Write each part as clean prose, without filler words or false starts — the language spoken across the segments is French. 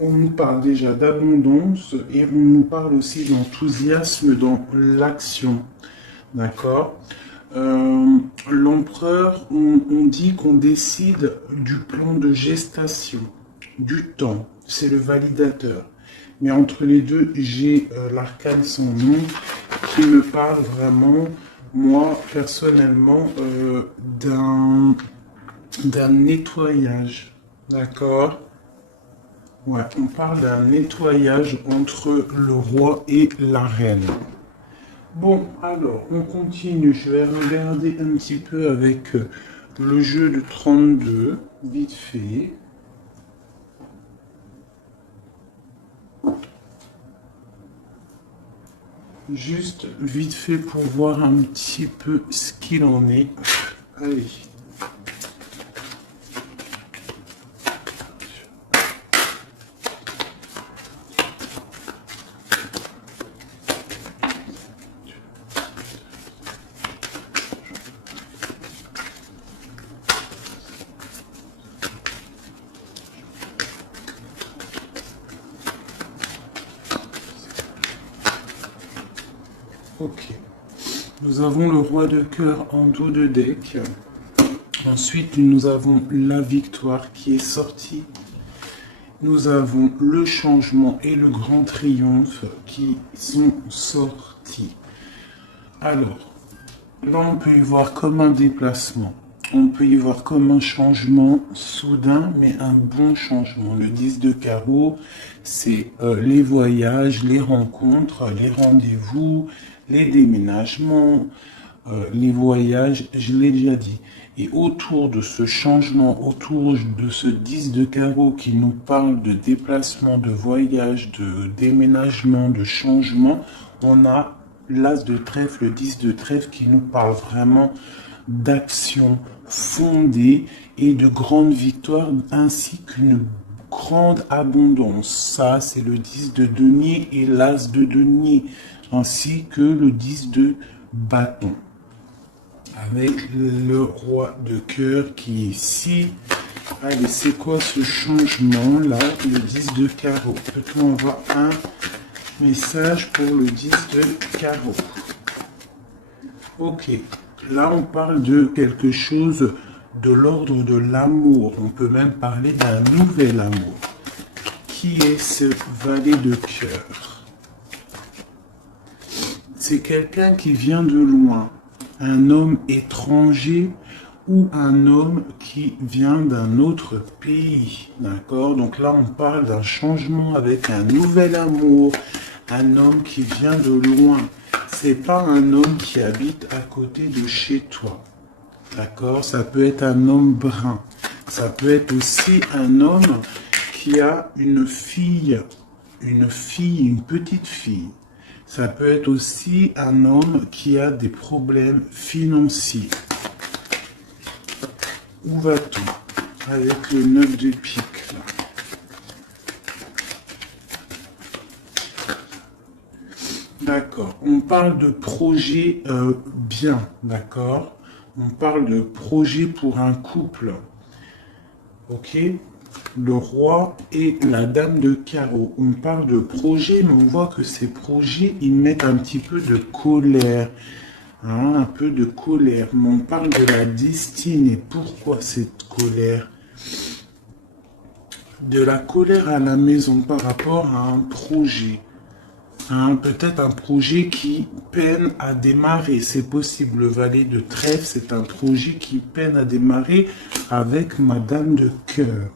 on nous parle déjà d'abondance et on nous parle aussi d'enthousiasme dans l'action. D'accord. L'empereur, on dit qu'on décide du plan de gestation, du temps. C'est le validateur. Mais entre les deux, j'ai l'arcane sans nom qui me parle vraiment, moi, personnellement, d'un nettoyage. D'accord? Ouais, on parle d'un nettoyage entre le roi et la reine. Bon, alors, on continue. Je vais regarder un petit peu avec le jeu de 32, vite fait. Juste vite fait pour voir un petit peu ce qu'il en est. Allez. Ok. Nous avons le roi de cœur en dos de deck. Ensuite, nous avons la victoire qui est sortie. Nous avons le changement et le grand triomphe qui sont sortis. Alors, là, on peut y voir comme un déplacement. On peut y voir comme un changement soudain, mais un bon changement. Le 10 de carreau, c'est les voyages, les rencontres, les rendez-vous, les déménagements, les voyages, je l'ai déjà dit. Et autour de ce changement, autour de ce 10 de carreau qui nous parle de déplacement, de voyage, de déménagement, de changement, on a l'as de trèfle, le 10 de trèfle qui nous parle vraiment d'action fondée et de grandes victoires ainsi qu'une grande abondance. Ça, c'est le 10 de denier et l'as de denier ainsi que le 10 de bâton. Avec le roi de cœur qui est ici. Allez, c'est quoi ce changement-là? Le 10 de carreau. Peut-on avoir un message pour le 10 de carreau? Ok. Là, on parle de quelque chose de l'ordre de l'amour. On peut même parler d'un nouvel amour. Qui est ce valet de cœur? C'est quelqu'un qui vient de loin. Un homme étranger ou un homme qui vient d'un autre pays. D'accord? Donc là, on parle d'un changement avec un nouvel amour. Un homme qui vient de loin. C'est pas un homme qui habite à côté de chez toi. D'accord? Ça peut être un homme brun. Ça peut être aussi un homme qui a une petite fille. Ça peut être aussi un homme qui a des problèmes financiers. Où va-t-on? Avec le 9 de pique, là. D'accord. On parle de projet bien, d'accord? On parle de projet pour un couple. Ok? Le roi et la dame de carreau. On parle de projet, mais on voit que ces projets, ils mettent un petit peu de colère. Hein, un peu de colère. Mais on parle de la destinée. Pourquoi cette colère? De la colère à la maison par rapport à un projet. Hein, peut-être un projet qui peine à démarrer. C'est possible. Le valet de trèfle, c'est un projet qui peine à démarrer avec Madame de cœur.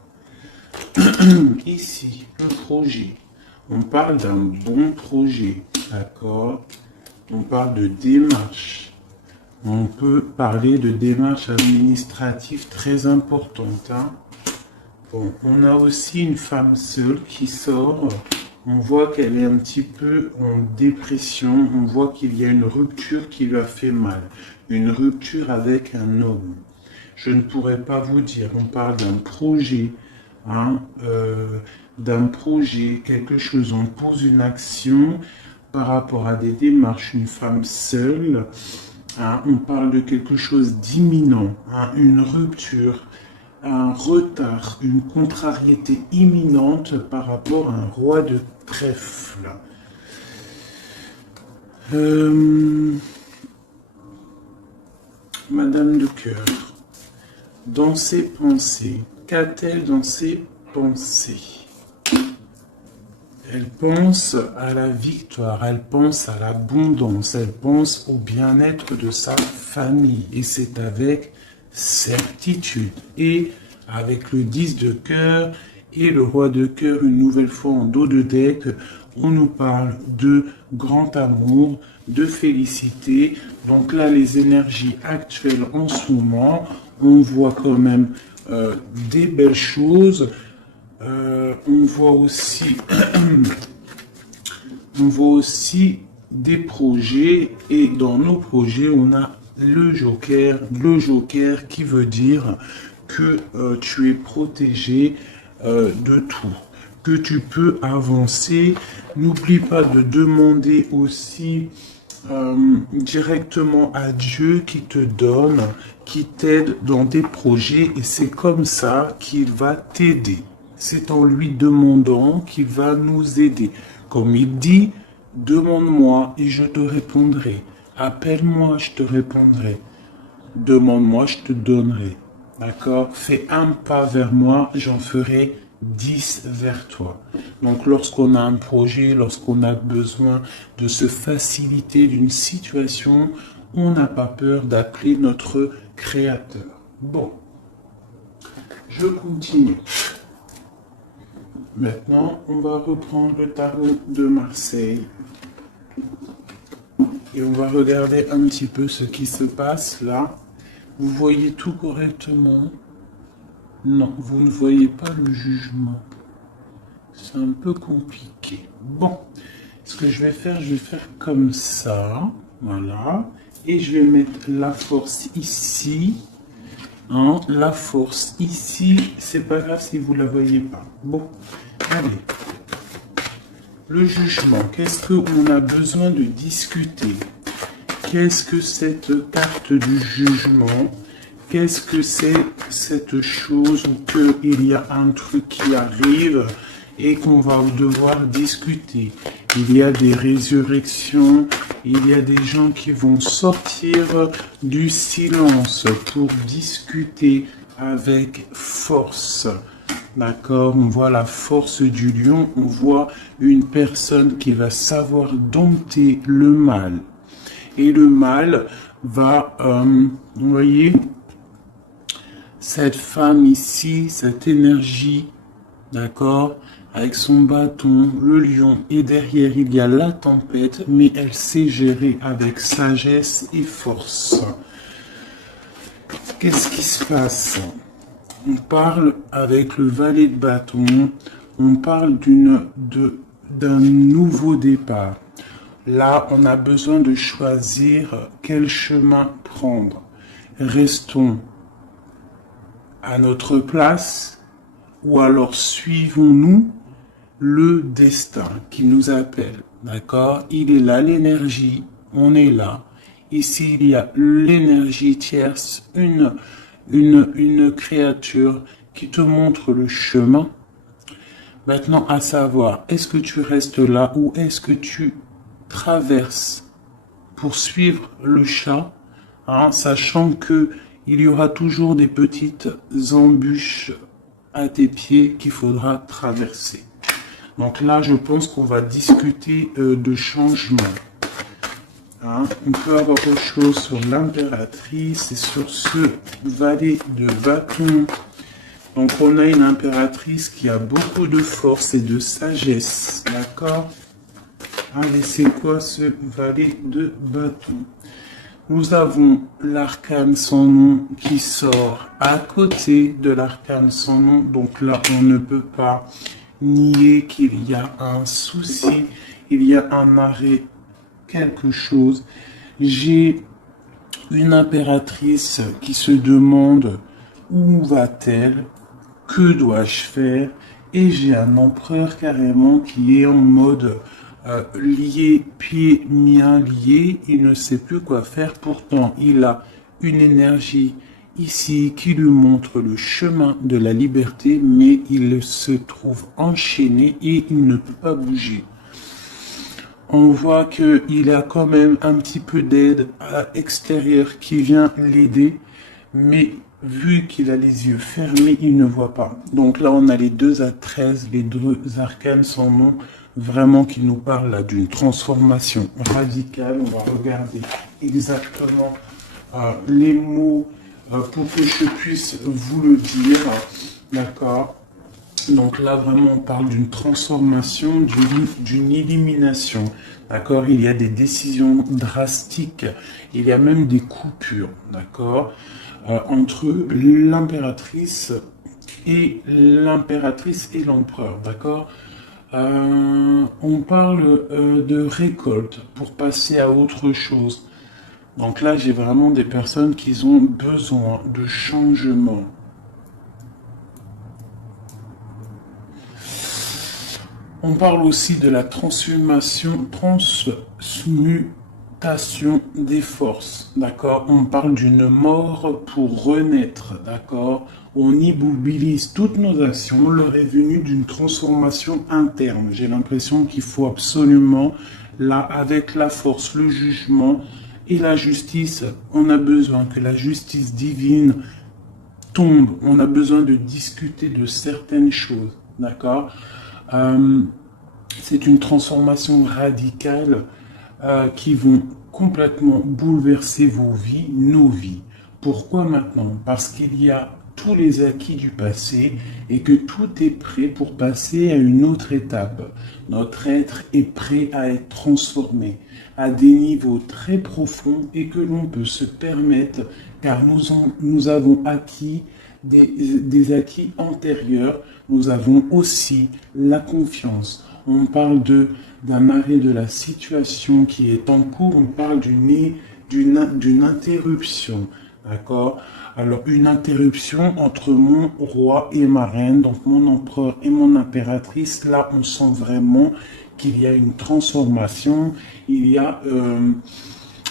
Ici, un projet. On parle d'un bon projet. D'accord? On parle de démarche. On peut parler de démarche administrative très importante. Hein? Bon, on a aussi une femme seule qui sort. On voit qu'elle est un petit peu en dépression. On voit qu'il y a une rupture qui lui a fait mal. Une rupture avec un homme. Je ne pourrais pas vous dire. On parle d'un projet. Hein, d'un projet, quelque chose. On pose une action par rapport à des démarches. Une femme seule. Hein, on parle de quelque chose d'imminent. Hein, une rupture. un retard, une contrariété imminente par rapport à un roi de trèfle. Madame de cœur, dans ses pensées, qu'a-t-elle dans ses pensées? Elle pense à la victoire, elle pense à l'abondance, elle pense au bien-être de sa famille. Et c'est avec certitude. Et avec le 10 de cœur et le roi de cœur, une nouvelle fois en dos de deck, on nous parle de grand amour, de félicité. Donc là, les énergies actuelles en ce moment, on voit quand même des belles choses. On voit aussi des projets, et dans nos projets on a le joker qui veut dire que tu es protégé de tout, que tu peux avancer. N'oublie pas de demander aussi directement à Dieu qui te donne, qui t'aide dans tes projets, et c'est comme ça qu'il va t'aider. C'est en lui demandant qu'il va nous aider. Comme il dit, demande-moi et je te répondrai. Appelle-moi, je te répondrai. Demande-moi, je te donnerai. D'accord? Fais un pas vers moi, j'en ferai 10 vers toi. Donc lorsqu'on a un projet, lorsqu'on a besoin de se faciliter d'une situation, on n'a pas peur d'appeler notre créateur. Bon, je continue. Maintenant, on va reprendre le tarot de Marseille. Et on va regarder un petit peu ce qui se passe là. Vous voyez tout correctement? Non, vous ne voyez pas le jugement. C'est un peu compliqué. Bon, ce que je vais faire comme ça. Voilà. Et je vais mettre la force ici. Hein, la force ici, c'est pas grave si vous la voyez pas. Bon, allez. Le jugement, qu'est-ce qu'on a besoin de discuter? Qu'est-ce que cette carte du jugement? Qu'est-ce que c'est cette chose où il y a un truc qui arrive et qu'on va devoir discuter? Il y a des résurrections, il y a des gens qui vont sortir du silence pour discuter avec force. D'accord? On voit la force du lion, on voit une personne qui va savoir dompter le mal. Et le mal va, vous voyez, cette femme ici, cette énergie, d'accord, avec son bâton, le lion, et derrière il y a la tempête, mais elle sait gérer avec sagesse et force. Qu'est-ce qui se passe? On parle avec le valet de bâton, on parle d'un nouveau départ. Là, on a besoin de choisir quel chemin prendre. Restons à notre place ou alors suivons-nous le destin qui nous appelle. D'accord? Il est là, l'énergie, on est là. Ici, il y a l'énergie tierce, une créature qui te montre le chemin. Maintenant, à savoir, est-ce que tu restes là ou est-ce que tu traverses pour suivre le chat, hein, sachant que il y aura toujours des petites embûches à tes pieds qu'il faudra traverser. Donc là, je pense qu'on va discuter de changement. Hein, on peut avoir autre chose sur l'impératrice et sur ce valet de bâton. Donc on a une impératrice qui a beaucoup de force et de sagesse. D'accord? Allez, c'est quoi ce valet de bâton? Nous avons l'arcane sans nom qui sort à côté de l'arcane sans nom. Donc là, on ne peut pas nier qu'il y a un souci, il y a un arrêt, quelque chose. J'ai une impératrice qui se demande où va-t-elle, que dois-je faire, et j'ai un empereur carrément qui est en mode lié, pieds, miens liés, il ne sait plus quoi faire, pourtant il a une énergie ici qui lui montre le chemin de la liberté, mais il se trouve enchaîné et il ne peut pas bouger. On voit qu'il a quand même un petit peu d'aide extérieure qui vient l'aider, mais vu qu'il a les yeux fermés, il ne voit pas. Donc là, on a les 2 à 13, les 2 arcanes sans nom, vraiment qui nous parlent là d'une transformation radicale. On va regarder exactement les mots pour que je puisse vous le dire. D'accord? Donc là, vraiment, on parle d'une transformation, d'une élimination. D'accord? Il y a des décisions drastiques. Il y a même des coupures. D'accord? Entre l'impératrice et l'empereur. D'accord? On parle de récolte pour passer à autre chose. Donc là, j'ai vraiment des personnes qui ont besoin de changement. On parle aussi de la transmutation des forces, d'accord? On parle d'une mort pour renaître, d'accord? On immobilise toutes nos actions, leur est venu d'une transformation interne. J'ai l'impression qu'il faut absolument, là, avec la force, le jugement et la justice, on a besoin que la justice divine tombe. On a besoin de discuter de certaines choses, d'accord? C'est une transformation radicale qui vont complètement bouleverser vos vies, nos vies. Pourquoi maintenant? Parce qu'il y a tous les acquis du passé et que tout est prêt pour passer à une autre étape. Notre être est prêt à être transformé à des niveaux très profonds et que l'on peut se permettre car nous avons acquis des acquis antérieurs. Nous avons aussi la confiance. On parle d'un arrêt de la situation qui est en cours. On parle d'une interruption. D'accord? Alors, une interruption entre mon roi et ma reine, donc mon empereur et mon impératrice. Là, on sent vraiment qu'il y a une transformation. Il y a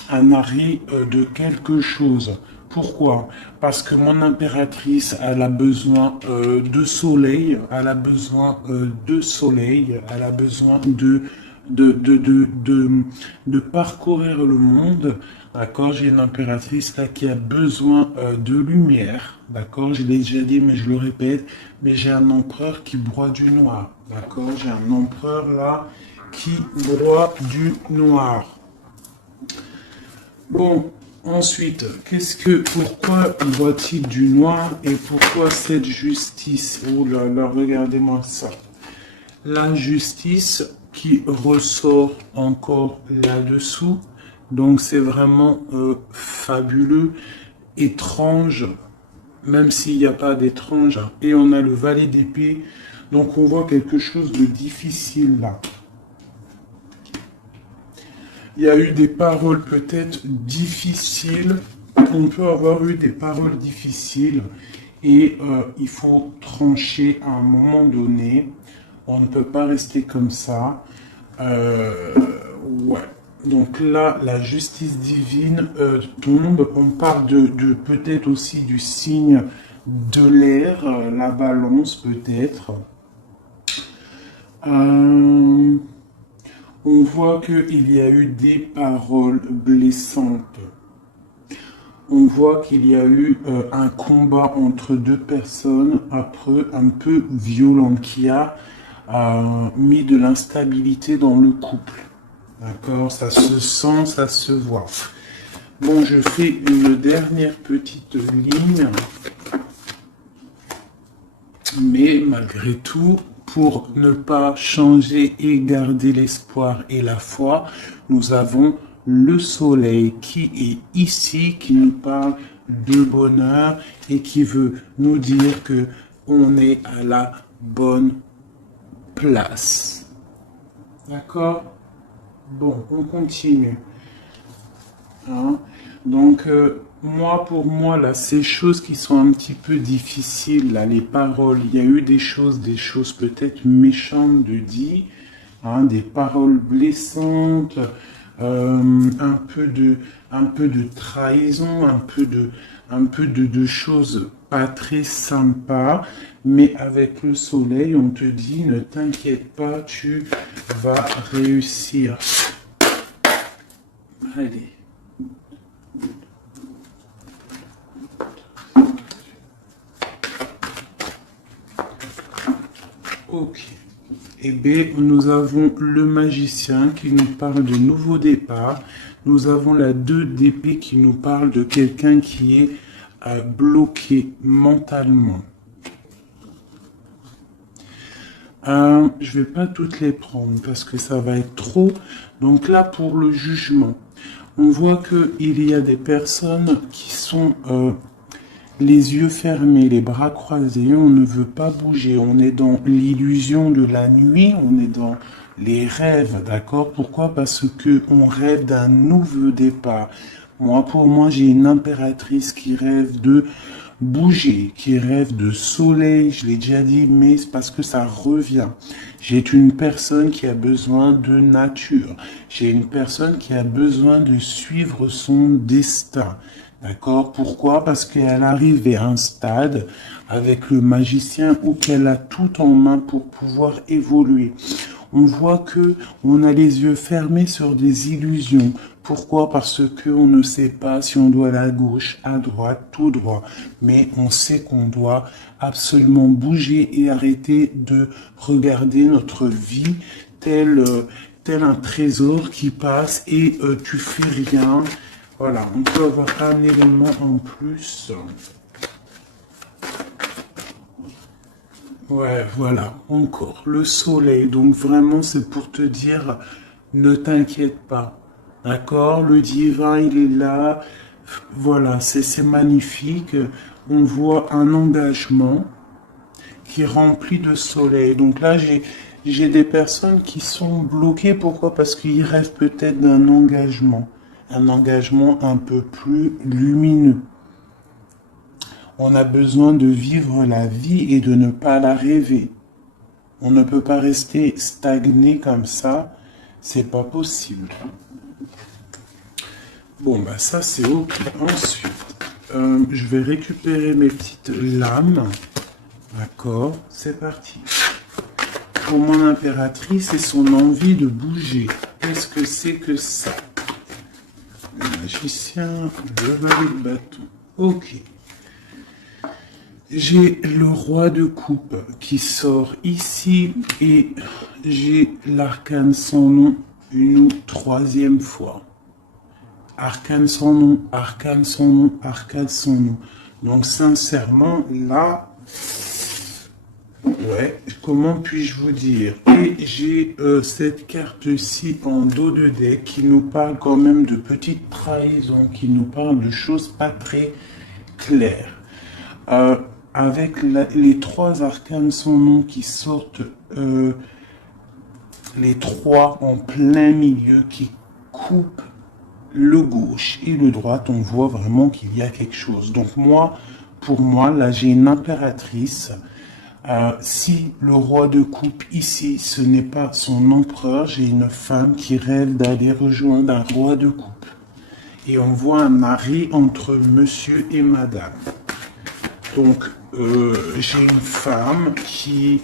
un arrêt de quelque chose. Pourquoi? Parce que mon impératrice, elle a besoin de soleil, elle a besoin de soleil, elle a besoin de parcourir le monde. D'accord? J'ai une impératrice là qui a besoin de lumière. D'accord? Je l'ai déjà dit, mais je le répète. Mais j'ai un empereur qui broie du noir. D'accord? J'ai un empereur là qui broie du noir. Bon. Ensuite, pourquoi voit-il du noir et pourquoi cette justice? Oh là là, regardez-moi ça. La justice qui ressort encore là-dessous. Donc c'est vraiment fabuleux, étrange, même s'il n'y a pas d'étrange. Et on a le valet d'épée. Donc on voit quelque chose de difficile là. Il y a eu des paroles peut-être difficiles. On peut avoir eu des paroles difficiles et il faut trancher à un moment donné. On ne peut pas rester comme ça. Ouais. Donc là, la justice divine tombe. On parle de peut-être aussi du signe de l'air, la balance peut-être. On voit qu'il y a eu des paroles blessantes. On voit qu'il y a eu un combat entre deux personnes, après un peu violent, qui a mis de l'instabilité dans le couple. D'accord? Ça se sent, ça se voit. Bon, je fais une dernière petite ligne. Mais malgré tout, pour ne pas changer et garder l'espoir et la foi, nous avons le soleil qui est ici, qui nous parle de bonheur et qui veut nous dire que on est à la bonne place. D'accord? Bon, on continue. Hein? Donc, pour moi, là, ces choses qui sont un petit peu difficiles, là, les paroles, il y a eu des choses peut-être méchantes de dire, hein, des paroles blessantes, un peu de trahison, un un peu de choses pas très sympas, mais avec le soleil, on te dit, ne t'inquiète pas, tu vas réussir. Allez. Ok. Eh bien, nous avons le magicien qui nous parle de nouveau départ. Nous avons la 2 d'épée qui nous parle de quelqu'un qui est bloqué mentalement. Je vais pas toutes les prendre parce que ça va être trop. Donc là, pour le jugement, on voit qu'il y a des personnes qui sont les yeux fermés, les bras croisés, on ne veut pas bouger, on est dans l'illusion de la nuit, on est dans les rêves, d'accord? Pourquoi? Parce que on rêve d'un nouveau départ. Moi, pour moi, j'ai une impératrice qui rêve de bouger, qui rêve de soleil, je l'ai déjà dit, mais c'est parce que ça revient. J'ai une personne qui a besoin de nature. J'ai une personne qui a besoin de suivre son destin. D'accord? Pourquoi? Parce qu'elle arrive à un stade avec le magicien où qu'elle a tout en main pour pouvoir évoluer. On voit que on a les yeux fermés sur des illusions. Pourquoi? Parce que on ne sait pas si on doit aller à gauche, à droite, tout droit. Mais on sait qu'on doit absolument bouger et arrêter de regarder notre vie tel un trésor qui passe et tu fais rien. Voilà, on peut avoir un élément en plus. Ouais, voilà, encore le soleil. Donc vraiment, c'est pour te dire, ne t'inquiète pas. D'accord? Le divin, il est là. Voilà, c'est magnifique. On voit un engagement qui est rempli de soleil. Donc là, j'ai des personnes qui sont bloquées. Pourquoi? Parce qu'ils rêvent peut-être d'un engagement. Un engagement un peu plus lumineux. On a besoin de vivre la vie et de ne pas la rêver. On ne peut pas rester stagné comme ça. C'est pas possible. Bon, bah ça c'est ok. Ensuite, je vais récupérer mes petites lames. D'accord, c'est parti. Pour mon impératrice et son envie de bouger. Qu'est-ce que c'est que ça? Le magicien, le valet de bâton. Ok. J'ai le roi de coupe qui sort ici et j'ai l'arcane sans nom une ou troisième fois. Arcane sans nom, arcane sans nom, arcane sans nom. Donc sincèrement, là, ouais, comment puis-je vous dire? Et j'ai cette carte-ci en dos de deck qui nous parle quand même de petites trahisons, qui nous parle de choses pas très claires. Avec les 3 arcanes sans nom qui sortent, les 3 en plein milieu qui coupent le gauche et le droit, on voit vraiment qu'il y a quelque chose. Donc moi, pour moi, là j'ai une impératrice. Si le roi de coupe ici, ce n'est pas son empereur, j'ai une femme qui rêve d'aller rejoindre un roi de coupe. Et on voit un mari entre monsieur et madame. Donc, j'ai une femme qui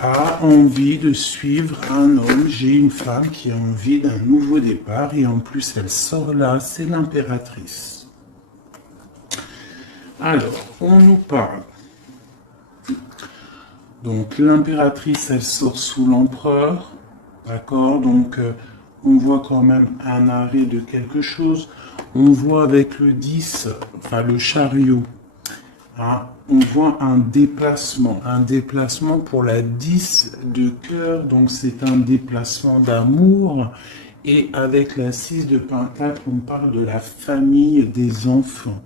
a envie de suivre un homme. J'ai une femme qui a envie d'un nouveau départ. Et en plus, elle sort là, c'est l'impératrice. Alors, on nous parle. Donc, l'impératrice, elle sort sous l'empereur. D'accord? Donc, on voit quand même un arrêt de quelque chose. On voit avec le 10, enfin le chariot. On voit un déplacement pour la 10 de cœur, donc c'est un déplacement d'amour. Et avec la 6 de pentacle, on parle de la famille des enfants.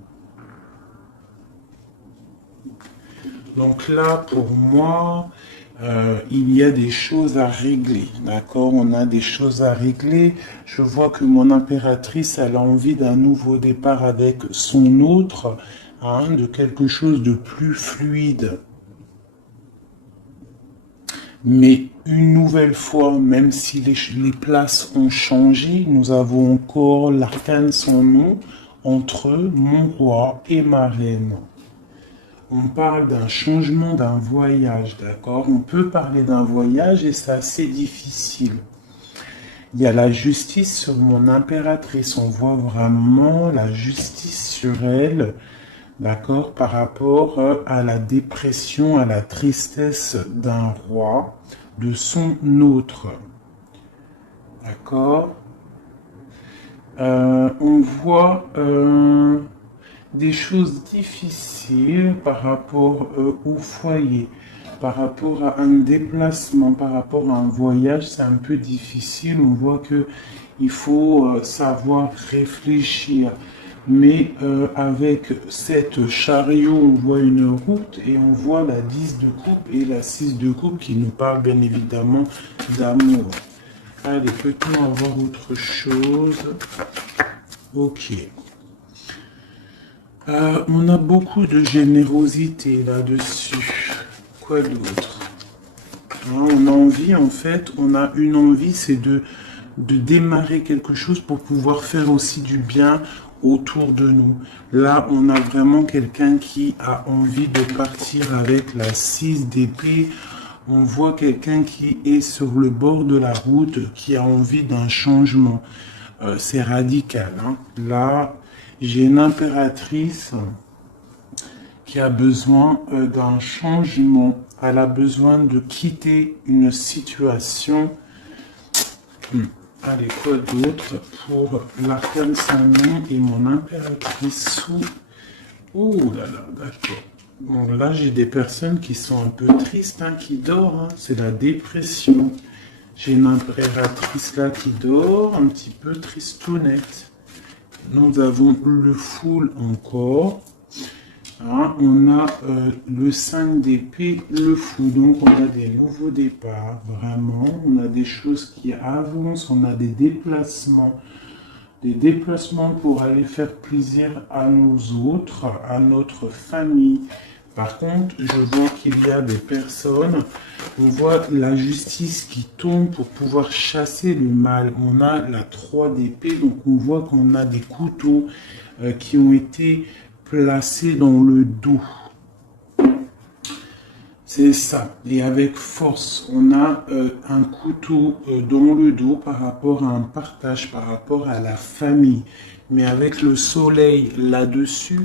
Donc là, pour moi, il y a des choses à régler, d'accord? On a des choses à régler. Je vois que mon impératrice, elle a envie d'un nouveau départ avec son autre, de quelque chose de plus fluide. Mais une nouvelle fois, même si les places ont changé, nous avons encore l'arcane sans nom entre mon roi et ma reine. On parle d'un changement, d'un voyage, d'accord? On peut parler d'un voyage et c'est assez difficile. Il y a la justice sur mon impératrice. On voit vraiment la justice sur elle, d'accord, par rapport à la dépression, à la tristesse d'un roi, de son autre. D'accord? On voit des choses difficiles par rapport au foyer, par rapport à un déplacement, par rapport à un voyage, c'est un peu difficile. On voit que il faut savoir réfléchir. Mais avec cette chariot, on voit une route et on voit la 10 de coupe et la 6 de coupe qui nous parle bien évidemment d'amour. Allez, peut-on avoir autre chose? Ok. On a beaucoup de générosité là-dessus. Quoi d'autre? On a envie, en fait, on a une envie, c'est de démarrer quelque chose pour pouvoir faire aussi du bien autour de nous. Là, on a vraiment quelqu'un qui a envie de partir avec la 6 d'épée. On voit quelqu'un qui est sur le bord de la route, qui a envie d'un changement. C'est radical, hein. Là, j'ai une impératrice qui a besoin d'un changement. Elle a besoin de quitter une situation. Allez, quoi d'autre pour l'arcane Saint-Nom et mon impératrice sous... Oh là là, d'accord. Bon, là, j'ai des personnes qui sont un peu tristes, hein, qui dorment. Hein. C'est la dépression. J'ai une impératrice là qui dort, un petit peu tristounette. Nous avons le foule encore. Hein, on a le 5 d'épée, le fou. Donc, on a des nouveaux départs, vraiment. On a des choses qui avancent, on a des déplacements. Des déplacements pour aller faire plaisir à nos autres, à notre famille. Par contre, je vois qu'il y a des personnes, on voit la justice qui tombe pour pouvoir chasser le mal. On a la 3 d'épée, donc on voit qu'on a des couteaux qui ont été placés dans le dos. C'est ça. Et avec force, on a un couteau dans le dos par rapport à un partage, par rapport à la famille. Mais avec le soleil là-dessus,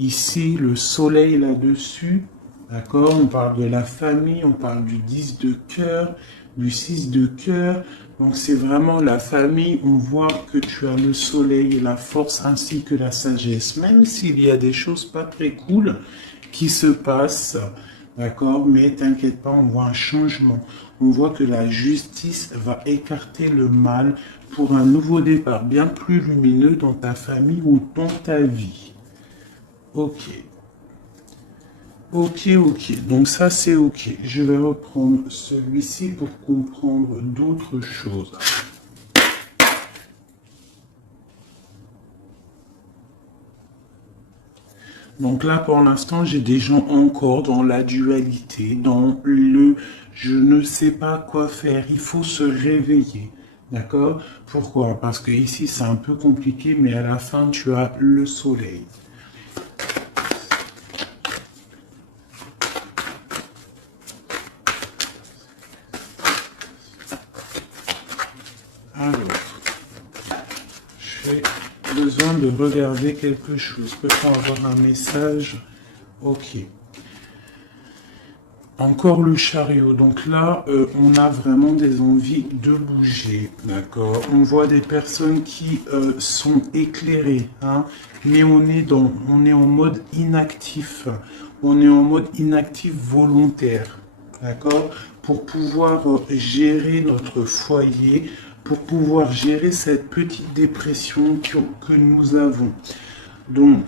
ici, le soleil là-dessus, d'accord? On parle de la famille, on parle du 10 de cœur, du 6 de cœur. Donc c'est vraiment la famille, on voit que tu as le soleil, la force ainsi que la sagesse. Même s'il y a des choses pas très cool qui se passent, d'accord? Mais t'inquiète pas, on voit un changement. On voit que la justice va écarter le mal pour un nouveau départ bien plus lumineux dans ta famille ou dans ta vie. Ok. Ok, ok. Donc ça, c'est ok. Je vais reprendre celui-ci pour comprendre d'autres choses. Donc là, pour l'instant, j'ai des gens encore dans la dualité, dans le je ne sais pas quoi faire. Il faut se réveiller. D'accord? Pourquoi? Parce que ici, c'est un peu compliqué, mais à la fin, tu as le soleil. Alors, j'ai besoin de regarder quelque chose. Peut-on avoir un message? Ok. Encore le chariot. Donc là, on a vraiment des envies de bouger. D'accord? On voit des personnes qui sont éclairées. Hein, mais on est en mode inactif. On est en mode inactif volontaire. D'accord? Pour pouvoir gérer notre foyer, pour pouvoir gérer cette petite dépression que nous avons. Donc,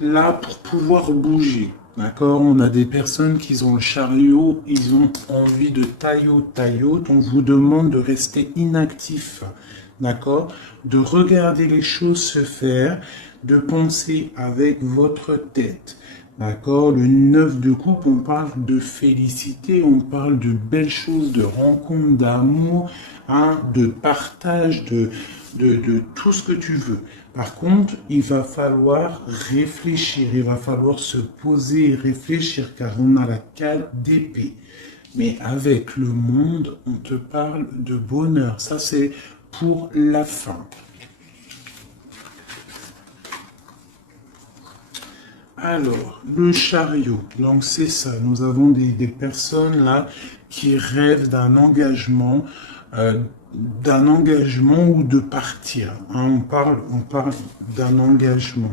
là, pour pouvoir bouger, d'accord, on a des personnes qui ont le chariot, ils ont envie de taillot, on vous demande de rester inactif, d'accord, de regarder les choses se faire, de penser avec votre tête. D'accord, le 9 de coupe, on parle de félicité, on parle de belles choses, de rencontres, d'amour, hein, de partage, de tout ce que tu veux. Par contre, il va falloir réfléchir, il va falloir se poser et réfléchir, car on a la 4 d'épée. Mais avec le monde, on te parle de bonheur. Ça, c'est pour la fin. Alors, le chariot, donc c'est ça, nous avons des personnes là qui rêvent d'un engagement ou de partir. Hein, on parle d'un engagement.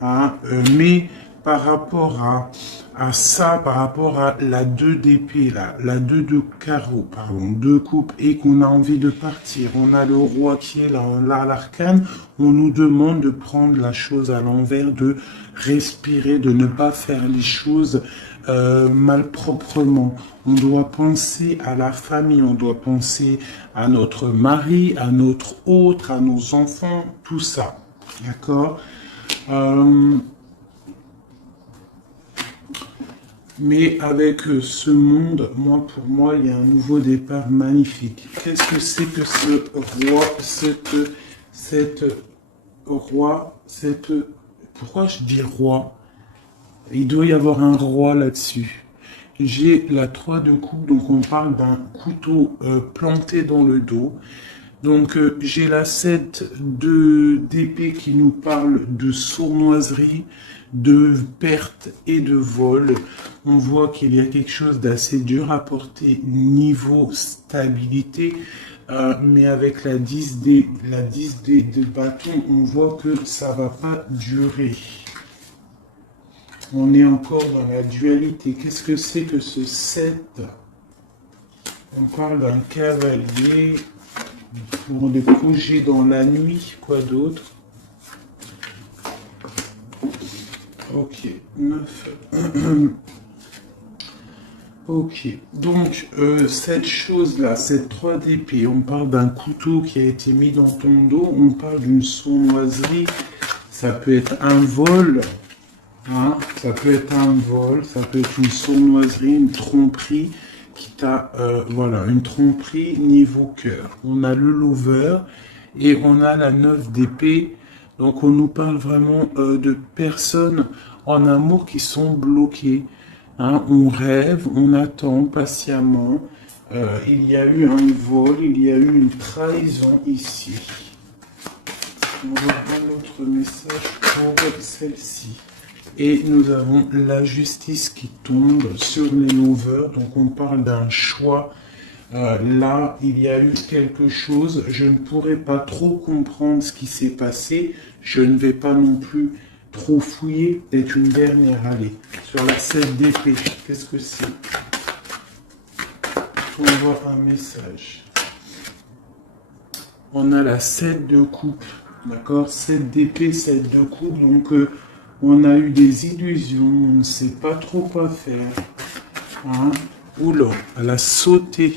Hein, mais par rapport à ça, par rapport à la 2 d'épée, là, la 2 de carreau, pardon, 2 coupes, et qu'on a envie de partir, on a le roi qui est là à l'arcane, on nous demande de prendre la chose à l'envers, de respirer, de ne pas faire les choses malproprement. On doit penser à la famille, on doit penser à notre mari, à notre autre, à nos enfants, tout ça. D'accord? Mais avec ce monde, pour moi, il y a un nouveau départ magnifique. Qu'est-ce que c'est que ce roi, pourquoi je dis roi? Il doit y avoir un roi là-dessus. J'ai la 3 de coupe, donc on parle d'un couteau planté dans le dos. Donc j'ai la 7 d'épée qui nous parle de sournoiserie, de perte et de vol. On voit qu'il y a quelque chose d'assez dur à porter niveau stabilité, mais avec la 10 de bâton, on voit que ça va pas durer. On est encore dans la dualité. Qu'est-ce que c'est que ce 7? On parle d'un cavalier pour des projets dans la nuit. Quoi d'autre? Ok, 9. Ok, donc cette chose-là, cette 3 d'épée, on parle d'un couteau qui a été mis dans ton dos, on parle d'une sournoiserie, ça peut être un vol, hein, ça peut être un vol, ça peut être une sournoiserie, une tromperie qui t'a, voilà, une tromperie niveau cœur. On a le lover et on a la 9 d'épée. Donc on nous parle vraiment de personnes en amour qui sont bloquées. Hein, on rêve, on attend patiemment. Il y a eu un vol, il y a eu une trahison ici. On va un autre message pour celle-ci. Et nous avons la justice qui tombe sur les lovers. Donc on parle d'un choix. Là, il y a eu quelque chose. Je ne pourrais pas trop comprendre ce qui s'est passé. Je ne vais pas non plus trop fouiller. Peut-être une dernière. Allez, sur la 7 d'épée. Qu'est-ce que c'est? On voit un message. On a la 7 de coupe. D'accord? 7 d'épée, 7 de coupe. Donc, on a eu des illusions. On ne sait pas trop quoi faire. Hein? Oula, elle a sauté.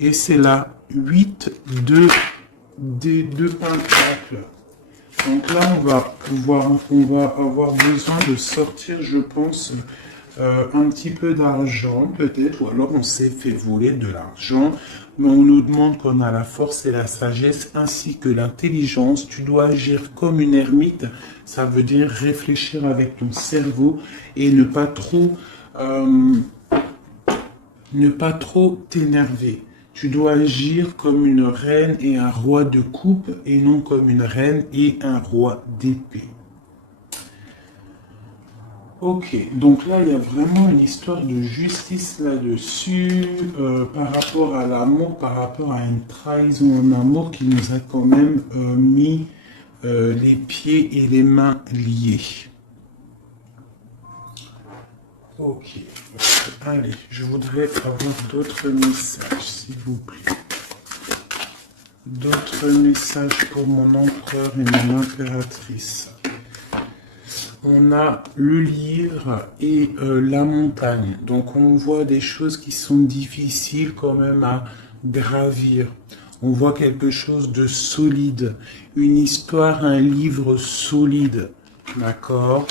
Et c'est la 8 de pentacles. Donc là, on va avoir besoin de sortir, je pense, un petit peu d'argent, peut-être, ou alors on s'est fait voler de l'argent, mais on nous demande qu'on a la force et la sagesse, ainsi que l'intelligence. Tu dois agir comme une ermite, ça veut dire réfléchir avec ton cerveau et ne pas trop t'énerver. Tu dois agir comme une reine et un roi de coupe et non comme une reine et un roi d'épée. Ok, donc là, il y a vraiment une histoire de justice là-dessus, par rapport à l'amour, par rapport à une trahison en amour qui nous a quand même mis les pieds et les mains liés. Ok, allez, je voudrais avoir d'autres messages, s'il vous plaît. D'autres messages pour mon empereur et mon impératrice. On a le livre et la montagne. Donc on voit des choses qui sont difficiles quand même à gravir. On voit quelque chose de solide. Une histoire, un livre solide. D'accord ?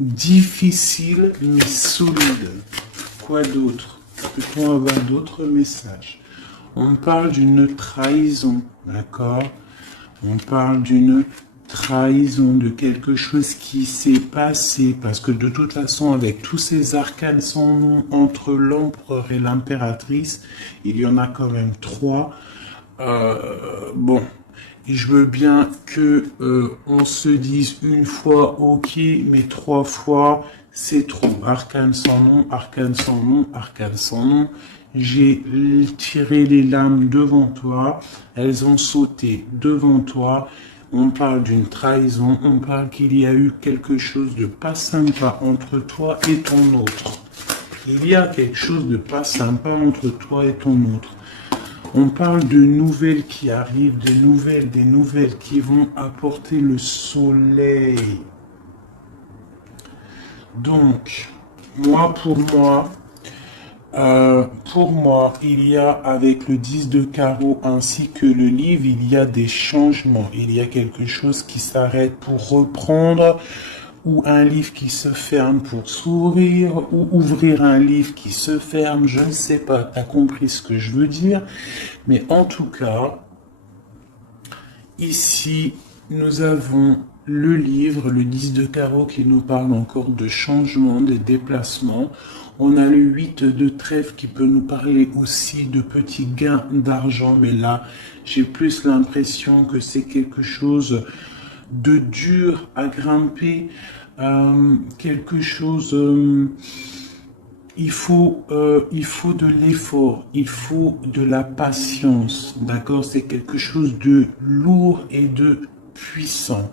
Difficile mais solide. Quoi d'autre? Peut-on avoir d'autres messages? On parle d'une trahison, d'accord? On parle d'une trahison, de quelque chose qui s'est passé, parce que de toute façon, avec tous ces arcanes sans nom entre l'empereur et l'impératrice, il y en a quand même trois. Bon, je veux bien que on se dise une fois ok, mais trois fois c'est trop. Arcane sans nom, arcane sans nom, arcane sans nom. J'ai tiré les lames devant toi, elles ont sauté devant toi. On parle d'une trahison, on parle qu'il y a eu quelque chose de pas sympa entre toi et ton autre. Il y a quelque chose de pas sympa entre toi et ton autre. On parle de nouvelles qui arrivent, des nouvelles qui vont apporter le soleil. Donc, pour moi, il y a avec le 10 de carreau ainsi que le livre, il y a des changements. Il y a quelque chose qui s'arrête pour reprendre, ou un livre qui se ferme pour s'ouvrir, ou ouvrir un livre qui se ferme, je ne sais pas, tu as compris ce que je veux dire. Mais en tout cas, ici, nous avons le livre, le 10 de carreau qui nous parle encore de changement, de déplacement. On a le 8 de trèfle qui peut nous parler aussi de petits gains d'argent, mais là, j'ai plus l'impression que c'est quelque chose de dur à grimper, quelque chose... il faut de l'effort, il faut de la patience, d'accord? C'est quelque chose de lourd et de puissant.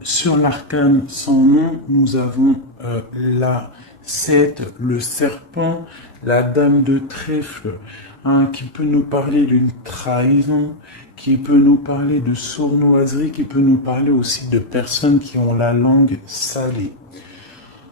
Sur l'arcane sans nom, nous avons la 7, le serpent, la dame de trèfle, hein, qui peut nous parler d'une trahison, qui peut nous parler de sournoiserie, qui peut nous parler aussi de personnes qui ont la langue salée.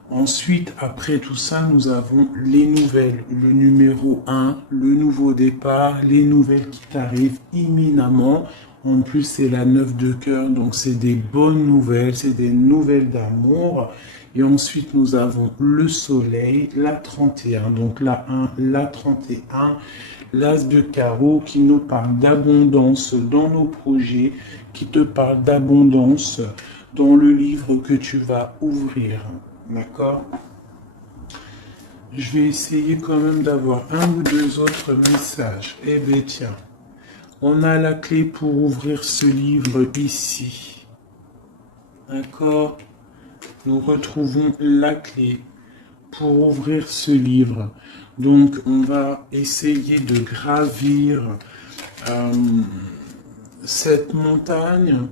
Ensuite, après tout ça, nous avons les nouvelles, le numéro 1, le nouveau départ, les nouvelles qui t'arrivent imminemment. En plus, c'est la 9 de cœur, donc c'est des bonnes nouvelles, c'est des nouvelles d'amour. Et ensuite, nous avons le soleil, la 31, donc la 1, la 31, l'as de carreau qui nous parle d'abondance dans nos projets, qui te parle d'abondance dans le livre que tu vas ouvrir. D'accord? Je vais essayer quand même d'avoir un ou deux autres messages. Eh bien, tiens. On a la clé pour ouvrir ce livre ici. D'accord? Nous retrouvons la clé pour ouvrir ce livre. Donc, on va essayer de gravir cette montagne.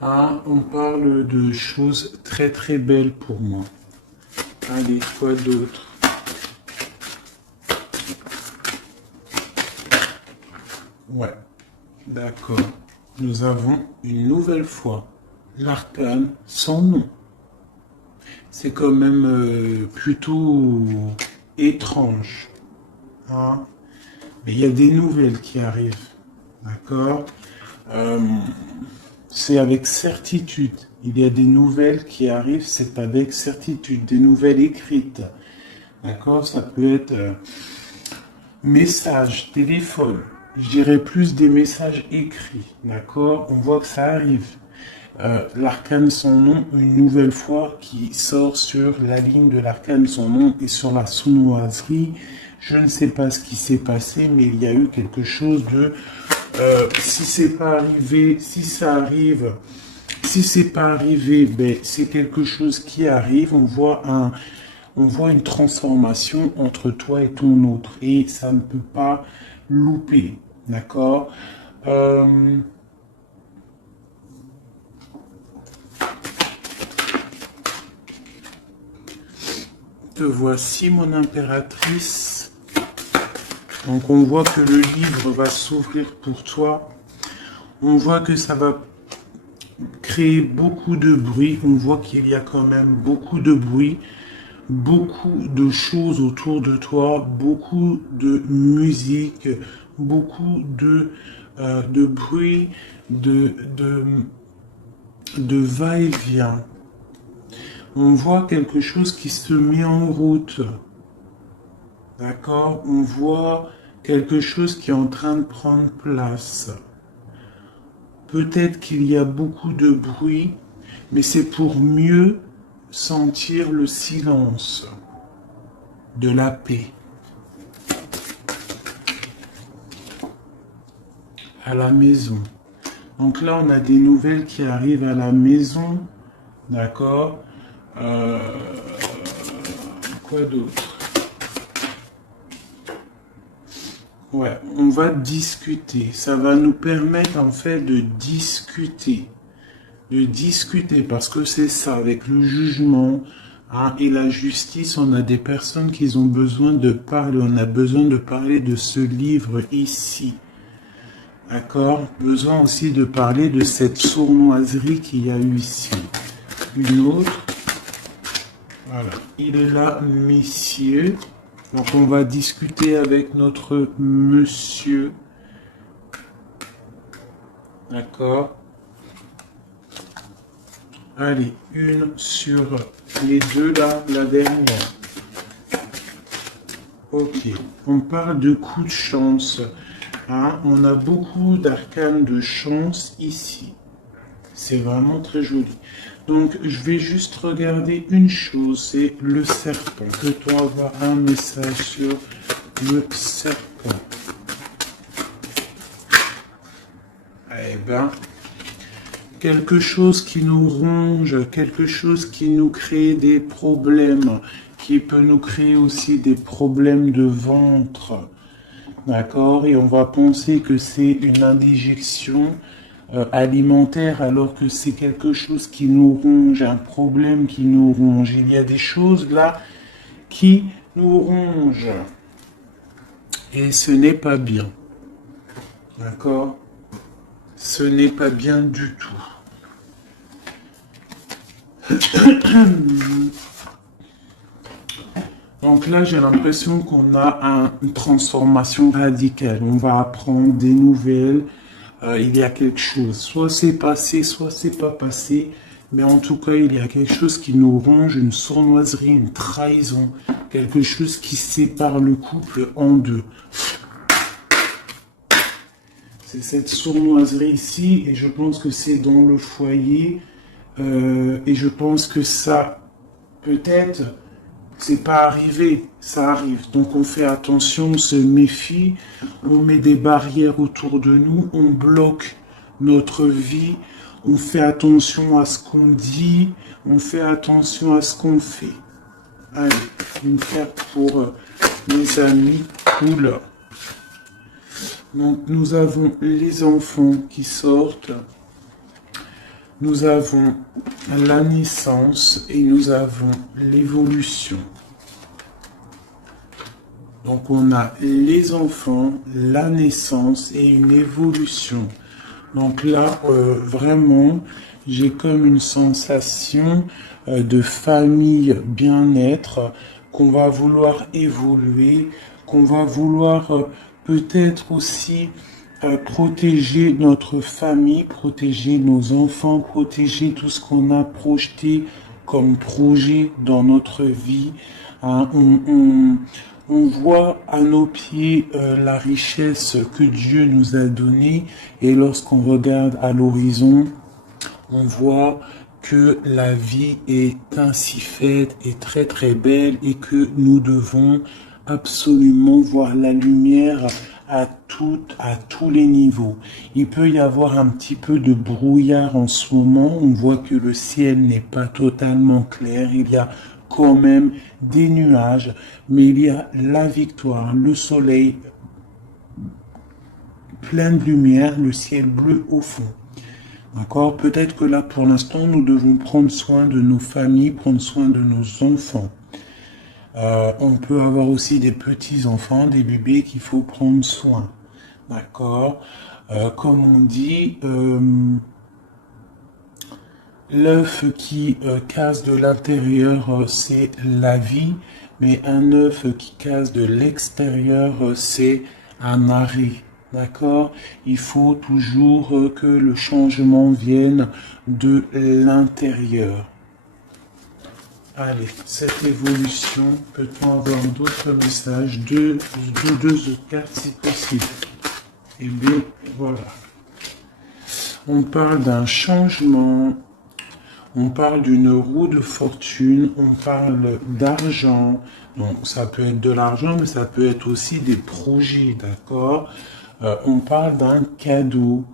Ah, on parle de choses très très belles pour moi. Allez, quoi d'autre? Ouais, d'accord. Nous avons une nouvelle fois l'arcane sans nom. C'est quand même plutôt étrange. Hein? Mais il y a des nouvelles qui arrivent. D'accord? C'est avec certitude. Il y a des nouvelles qui arrivent, c'est avec certitude. Des nouvelles écrites. D'accord? Ça peut être message, téléphone. Je dirais plus des messages écrits. D'accord? On voit que ça arrive. L'arcane sans nom, une nouvelle fois, qui sort sur la ligne de l'arcane sans nom et sur la sournoiserie. Je ne sais pas ce qui s'est passé, mais il y a eu quelque chose de... si c'est pas arrivé, si ça arrive, si c'est pas arrivé, ben, c'est quelque chose qui arrive. On voit une transformation entre toi et ton autre. Et ça ne peut pas louper. D'accord? Te voici, mon impératrice. Donc on voit que le livre va s'ouvrir pour toi. On voit que ça va créer beaucoup de bruit. On voit qu'il y a quand même beaucoup de bruit, beaucoup de choses autour de toi, beaucoup de musique, beaucoup de bruit, de va-et-vient. On voit quelque chose qui se met en route. D'accord? On voit quelque chose qui est en train de prendre place. Peut-être qu'il y a beaucoup de bruit, mais c'est pour mieux sentir le silence de la paix. À la maison. Donc là, on a des nouvelles qui arrivent à la maison. D'accord. Quoi d'autre? Ouais, on va discuter. Ça va nous permettre en fait de discuter. De discuter parce que c'est ça, avec le jugement et la justice, on a des personnes qui ont besoin de parler. On a besoin de parler de ce livre ici. D'accord? Besoin aussi de parler de cette sournoiserie qu'il y a eu ici. Une autre. Voilà. Il est là, messieurs. Donc on va discuter avec notre monsieur. D'accord? Allez, une sur les deux là, la dernière. Ok. On parle de coups de chance. On a beaucoup d'arcanes de chance ici. C'est vraiment très joli. Donc, je vais juste regarder une chose, c'est le serpent. Peut-on avoir un message sur le serpent? Eh bien, quelque chose qui nous ronge, quelque chose qui nous crée des problèmes, qui peut nous créer aussi des problèmes de ventre. D'accord? Et on va penser que c'est une indigestion alimentaire alors que c'est quelque chose qui nous ronge, un problème qui nous ronge. Il y a des choses là qui nous rongent. Et ce n'est pas bien. D'accord? Ce n'est pas bien du tout. Donc là, j'ai l'impression qu'on a une transformation radicale. On va apprendre des nouvelles. Il y a quelque chose. Soit c'est passé, soit c'est pas passé. Mais en tout cas, il y a quelque chose qui nous ronge, une sournoiserie, une trahison. Quelque chose qui sépare le couple en deux. C'est cette sournoiserie ici. Et je pense que c'est dans le foyer. Et je pense que ça, peut-être... c'est pas arrivé, ça arrive. Donc on fait attention, on se méfie, on met des barrières autour de nous, on bloque notre vie, on fait attention à ce qu'on dit, on fait attention à ce qu'on fait. Allez, une carte pour mes amis, cool. Donc nous avons les enfants qui sortent. Nous avons la naissance et nous avons l'évolution. Donc on a les enfants, la naissance et une évolution. Donc là, vraiment, j'ai comme une sensation de famille, bien-être, qu'on va vouloir évoluer, qu'on va vouloir peut-être aussi protéger notre famille, protéger nos enfants, protéger tout ce qu'on a projeté comme projet dans notre vie. On voit à nos pieds la richesse que Dieu nous a donnée et lorsqu'on regarde à l'horizon, on voit que la vie est ainsi faite et très très belle et que nous devons absolument voir la lumière à tous les niveaux. Il peut y avoir un petit peu de brouillard en ce moment. On voit que le ciel n'est pas totalement clair. Il y a quand même des nuages, mais il y a la victoire, le soleil plein de lumière, le ciel bleu au fond. D'accord? Peut-être que là, pour l'instant, nous devons prendre soin de nos familles, prendre soin de nos enfants. On peut avoir aussi des petits-enfants, des bébés qu'il faut prendre soin. D'accord? Comme on dit, l'œuf qui casse de l'intérieur, c'est la vie, mais un œuf qui casse de l'extérieur, c'est un arrêt. D'accord? Il faut toujours que le changement vienne de l'intérieur. Allez, cette évolution, peut-on avoir d'autres messages, deux autres cartes si possible. Et bien, voilà. On parle d'un changement, on parle d'une roue de fortune, on parle d'argent. Donc, ça peut être de l'argent, mais ça peut être aussi des projets, d'accord? On parle d'un cadeau.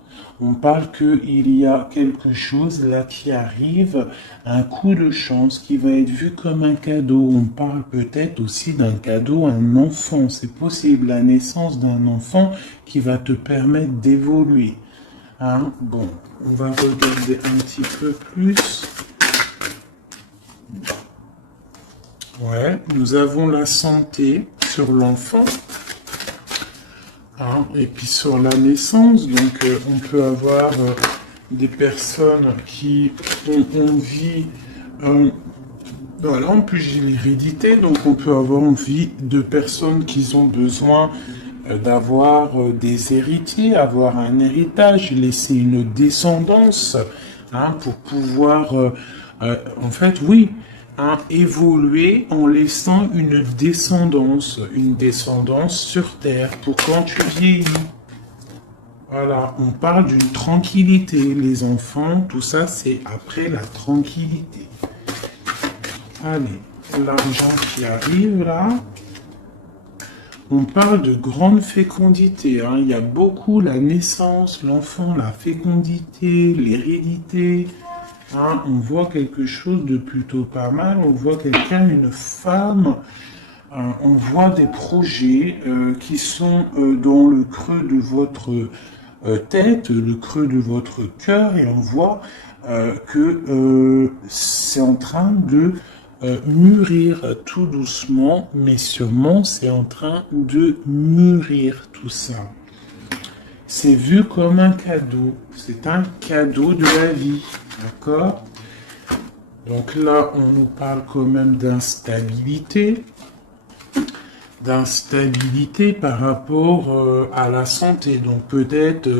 On parle qu'il y a quelque chose là qui arrive, un coup de chance qui va être vu comme un cadeau. On parle peut-être aussi d'un cadeau à un enfant. C'est possible, la naissance d'un enfant qui va te permettre d'évoluer. Hein? Bon, on va regarder un petit peu plus. Ouais, nous avons la santé sur l'enfant. Hein, et puis sur la naissance, donc on peut avoir des personnes qui ont envie, voilà, en plus j'ai l'hérédité, donc on peut avoir envie de personnes qui ont besoin d'avoir des héritiers, avoir un héritage, laisser une descendance, hein, pour pouvoir, en fait, oui, hein, évoluer en laissant une descendance sur Terre, pour quand tu vieillis. Voilà, on parle d'une tranquillité. Les enfants, tout ça, c'est après la tranquillité. Allez, l'argent qui arrive là. On parle de grande fécondité. Hein. Il y a beaucoup la naissance, l'enfant, la fécondité, l'hérédité. Hein. On voit quelque chose de plutôt pas mal. On voit quelqu'un, une femme. On voit des projets qui sont dans le creux de votre tête, le creux de votre cœur. Et on voit que c'est en train de mûrir tout doucement, mais sûrement c'est en train de mûrir tout ça. C'est vu comme un cadeau, c'est un cadeau de la vie, d'accord? Donc là, on nous parle quand même d'instabilité par rapport à la santé, donc peut-être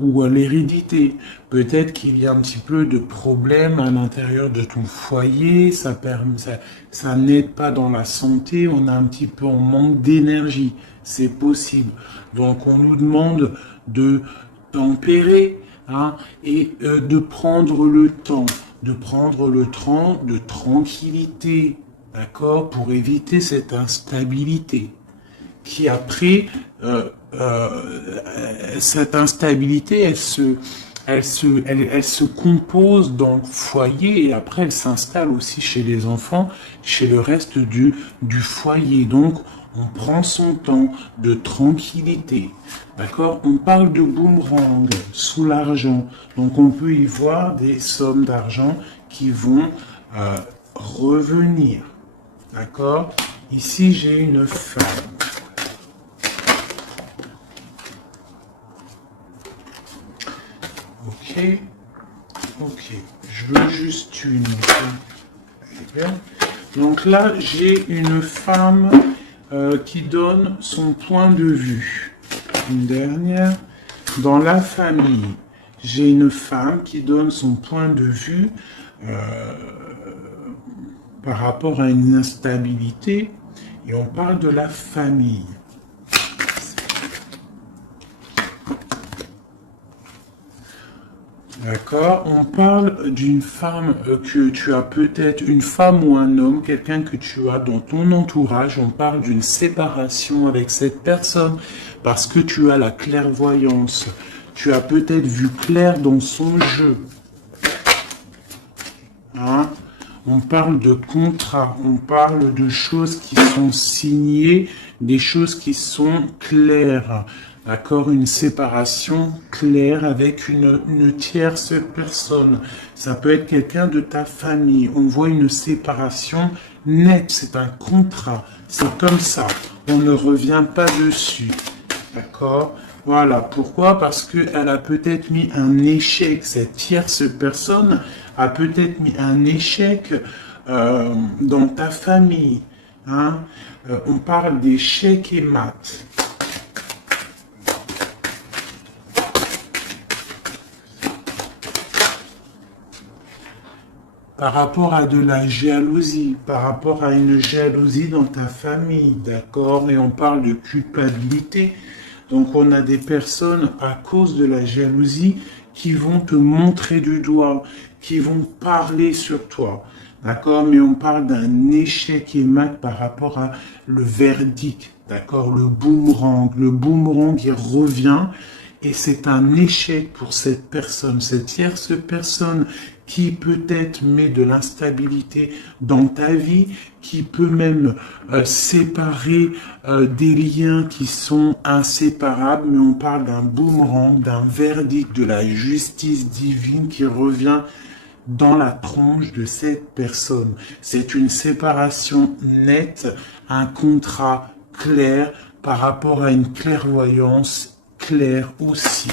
ou à l'hérédité. Peut-être qu'il y a un petit peu de problème à l'intérieur de ton foyer, ça n'aide pas dans la santé, on a un petit peu en manque d'énergie, c'est possible. Donc on nous demande de tempérer, hein, et de prendre le temps de tranquillité, d'accord, pour éviter cette instabilité qui après, cette instabilité, elle se compose dans le foyer et après elle s'installe aussi chez les enfants, chez le reste du foyer. Donc, on prend son temps de tranquillité. D'accord? On parle de boomerang sous l'argent. Donc, on peut y voir des sommes d'argent qui vont revenir. D'accord? Ici, j'ai une femme. Ok, je veux juste une. Donc là, j'ai une femme qui donne son point de vue. Une dernière. Dans la famille, j'ai une femme qui donne son point de vue par rapport à une instabilité. Et on parle de la famille. D'accord, on parle d'une femme que tu as peut-être, une femme ou un homme, quelqu'un que tu as dans ton entourage. On parle d'une séparation avec cette personne parce que tu as la clairvoyance. Tu as peut-être vu clair dans son jeu. Hein? On parle de contrat, on parle de choses qui sont signées, des choses qui sont claires. D'accord, une séparation claire avec une tierce personne. Ça peut être quelqu'un de ta famille. On voit une séparation nette, c'est un contrat. C'est comme ça. On ne revient pas dessus. D'accord? Voilà. Pourquoi? Parce qu'elle a peut-être mis un échec. Cette tierce personne a peut-être mis un échec dans ta famille. Hein? On parle d'échec et maths. par rapport à de la jalousie, par rapport à une jalousie dans ta famille, d'accord? Et on parle de culpabilité. Donc on a des personnes à cause de la jalousie qui vont te montrer du doigt, qui vont parler sur toi. D'accord? Mais on parle d'un échec et mat par rapport à le verdict. D'accord? Le boomerang. Le boomerang, il revient et c'est un échec pour cette personne, cette tierce personne qui peut-être met de l'instabilité dans ta vie, qui peut même séparer des liens qui sont inséparables, mais on parle d'un boomerang, d'un verdict de la justice divine qui revient dans la tronche de cette personne. C'est une séparation nette, un contrat clair par rapport à une clairvoyance claire aussi.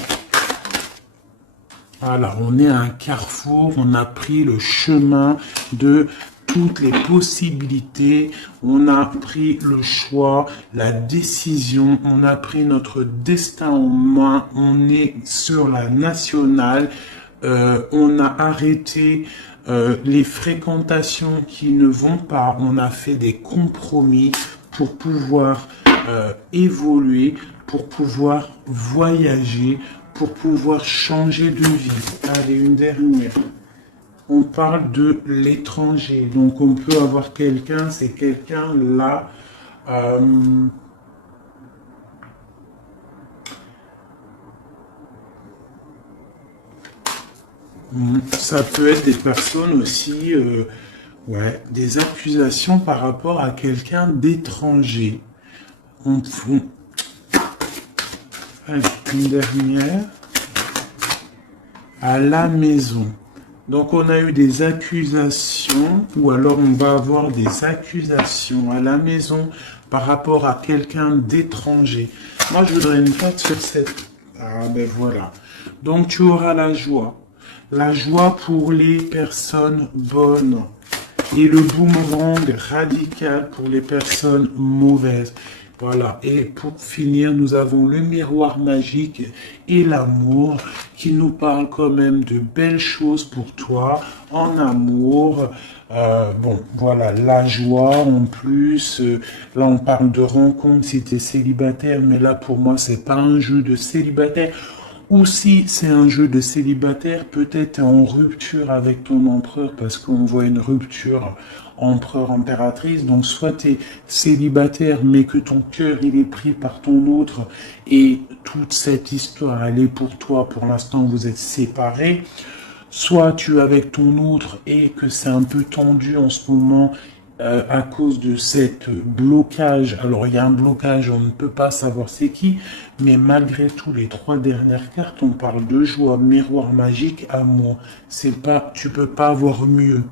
Voilà, on est à un carrefour, on a pris le chemin de toutes les possibilités, on a pris le choix, la décision, on a pris notre destin en main, on est sur la nationale, on a arrêté les fréquentations qui ne vont pas, on a fait des compromis pour pouvoir évoluer, pour pouvoir voyager, pour pouvoir changer de vie. Allez, une dernière. On parle de l'étranger. Donc, on peut avoir quelqu'un, c'est quelqu'un là. Ça peut être des personnes aussi, ouais, des accusations par rapport à quelqu'un d'étranger. Allez, une dernière. À la maison. Donc on a eu des accusations, ou alors on va avoir des accusations à la maison par rapport à quelqu'un d'étranger. Moi je voudrais une carte sur cette... Ah ben voilà. Donc tu auras la joie. La joie pour les personnes bonnes. Et le boomerang radical pour les personnes mauvaises. Voilà, et pour finir, nous avons le miroir magique et l'amour qui nous parle quand même de belles choses pour toi en amour. Bon, voilà, la joie en plus. Là, on parle de rencontre si tu es célibataire, mais là, pour moi, c'est pas un jeu de célibataire. Ou si c'est un jeu de célibataire, peut-être en rupture avec ton empereur, parce qu'on voit une rupture empereur-impératrice. Donc soit tu es célibataire, mais que ton cœur il est pris par ton autre, et toute cette histoire, elle est pour toi, pour l'instant vous êtes séparés. Soit tu es avec ton autre et que c'est un peu tendu en ce moment, à cause de cette blocage. Alors il y a un blocage, on ne peut pas savoir c'est qui, mais malgré tout les trois dernières cartes, on parle de joie, miroir magique, amour. C'est pas, tu peux pas avoir mieux.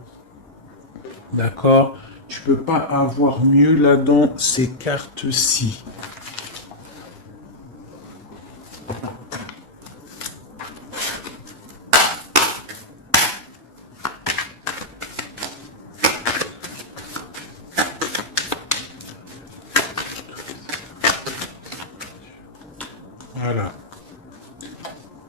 D'accord? Tu peux pas avoir mieux là dans ces cartes-ci. Voilà.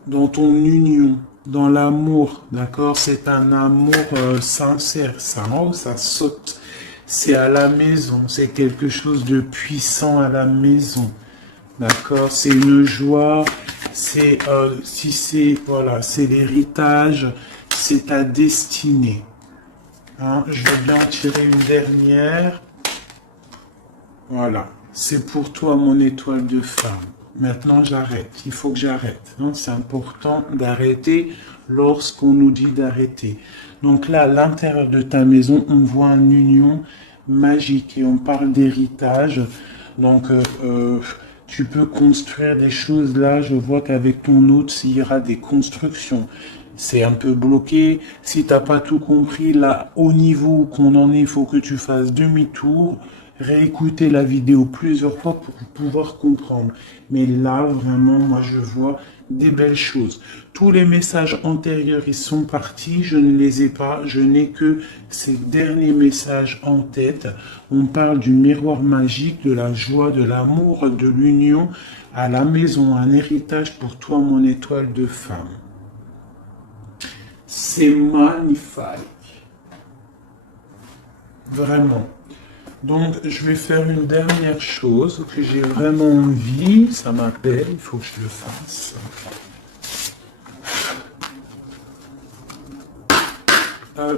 Dans ton union, dans l'amour, d'accord? C'est un amour sincère, ça, oh, ça saute. C'est à la maison, c'est quelque chose de puissant à la maison, d'accord? C'est une joie, c'est, si c'est, voilà, c'est l'héritage, c'est ta destinée. Hein? Je vais bien tirer une dernière. Voilà, c'est pour toi mon étoile de femme. Maintenant, j'arrête. Il faut que j'arrête. C'est important d'arrêter lorsqu'on nous dit d'arrêter. Donc là, à l'intérieur de ta maison, on voit une union magique et on parle d'héritage. Donc, tu peux construire des choses là. Je vois qu'avec ton autre, il y aura des constructions. C'est un peu bloqué. Si t'as pas tout compris, là, au niveau qu'on en est, il faut que tu fasses demi-tour. Réécouter la vidéo plusieurs fois pour pouvoir comprendre. Mais là, vraiment, moi, je vois des belles choses. Tous les messages antérieurs, ils sont partis. Je ne les ai pas. Je n'ai que ces derniers messages en tête. On parle du miroir magique, de la joie, de l'amour, de l'union à la maison. Un héritage pour toi, mon étoile de femme. C'est magnifique. Vraiment. Donc, je vais faire une dernière chose que j'ai vraiment envie. Ça m'appelle, il faut que je le fasse.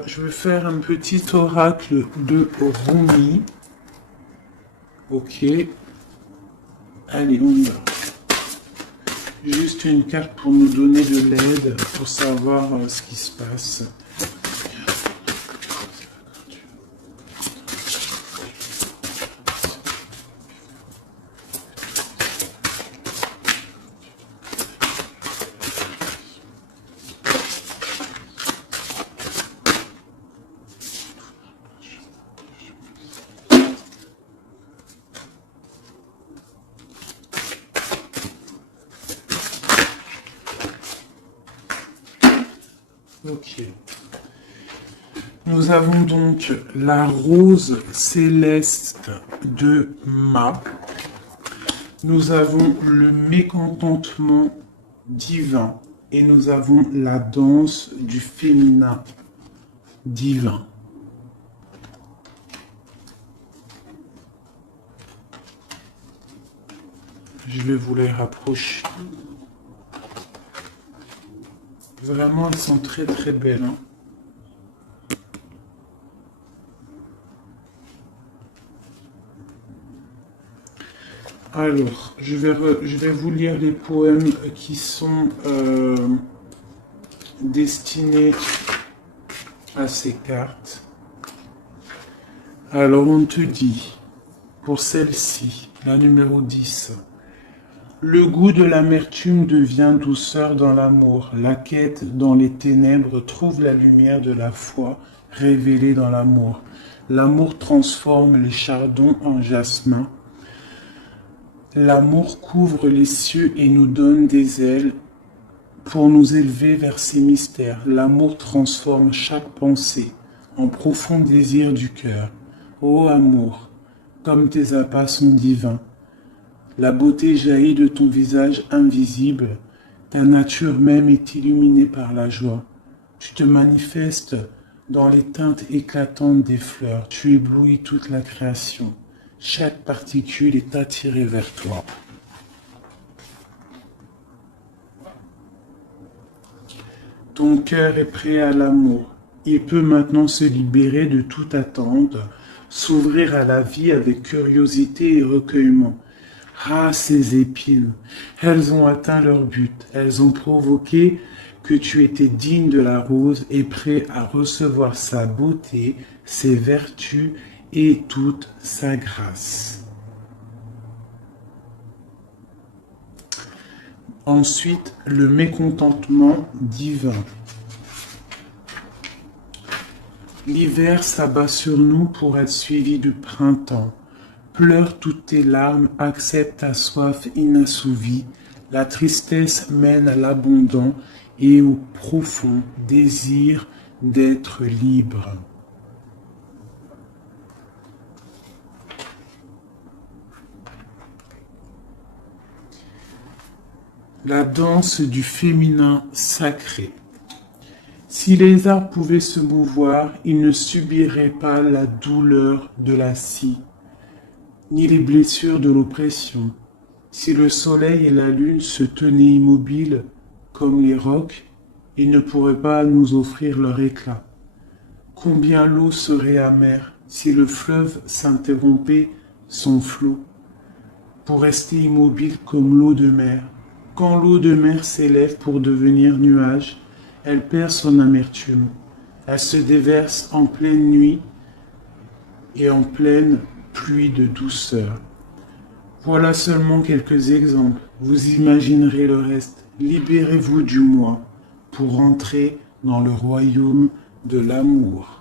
Je vais faire un petit oracle de Rumi. Ok. Allez, on y va. Juste une carte pour nous donner de l'aide, pour savoir ce qui se passe. Ok. Nous avons donc la rose céleste de Ma. Nous avons le mécontentement divin. Et nous avons la danse du féminin divin. Je vais vous les rapprocher. Vraiment, elles sont très très belles. Hein. Alors, je vais vous lire les poèmes qui sont destinés à ces cartes. Alors, on te dit, pour celle-ci, la numéro 10, le goût de l'amertume devient douceur dans l'amour. La quête dans les ténèbres trouve la lumière de la foi révélée dans l'amour. L'amour transforme les chardons en jasmin. L'amour couvre les cieux et nous donne des ailes pour nous élever vers ses mystères. L'amour transforme chaque pensée en profond désir du cœur. Ô amour, comme tes appâts sont divins. La beauté jaillit de ton visage invisible, ta nature même est illuminée par la joie. Tu te manifestes dans les teintes éclatantes des fleurs, tu éblouis toute la création. Chaque particule est attirée vers toi. Ton cœur est prêt à l'amour. Il peut maintenant se libérer de toute attente, s'ouvrir à la vie avec curiosité et recueillement. Ah, ces épines, elles ont atteint leur but, elles ont provoqué que tu étais digne de la rose et prêt à recevoir sa beauté, ses vertus et toute sa grâce. Ensuite, le mécontentement divin. L'hiver s'abat sur nous pour être suivi du printemps. Pleure toutes tes larmes, accepte ta soif inassouvie. La tristesse mène à l'abondant et au profond désir d'être libre. La danse du féminin sacré. Si les arbres pouvaient se mouvoir, ils ne subiraient pas la douleur de la scie, ni les blessures de l'oppression. Si le soleil et la lune se tenaient immobiles comme les rocs, ils ne pourraient pas nous offrir leur éclat. Combien l'eau serait amère si le fleuve s'interrompait son flot, pour rester immobile comme l'eau de mer. Quand l'eau de mer s'élève pour devenir nuage, elle perd son amertume. Elle se déverse en pleine nuit et en pleine pluie de douceur. Voilà seulement quelques exemples. Vous imaginerez le reste. Libérez-vous du moi pour entrer dans le royaume de l'amour.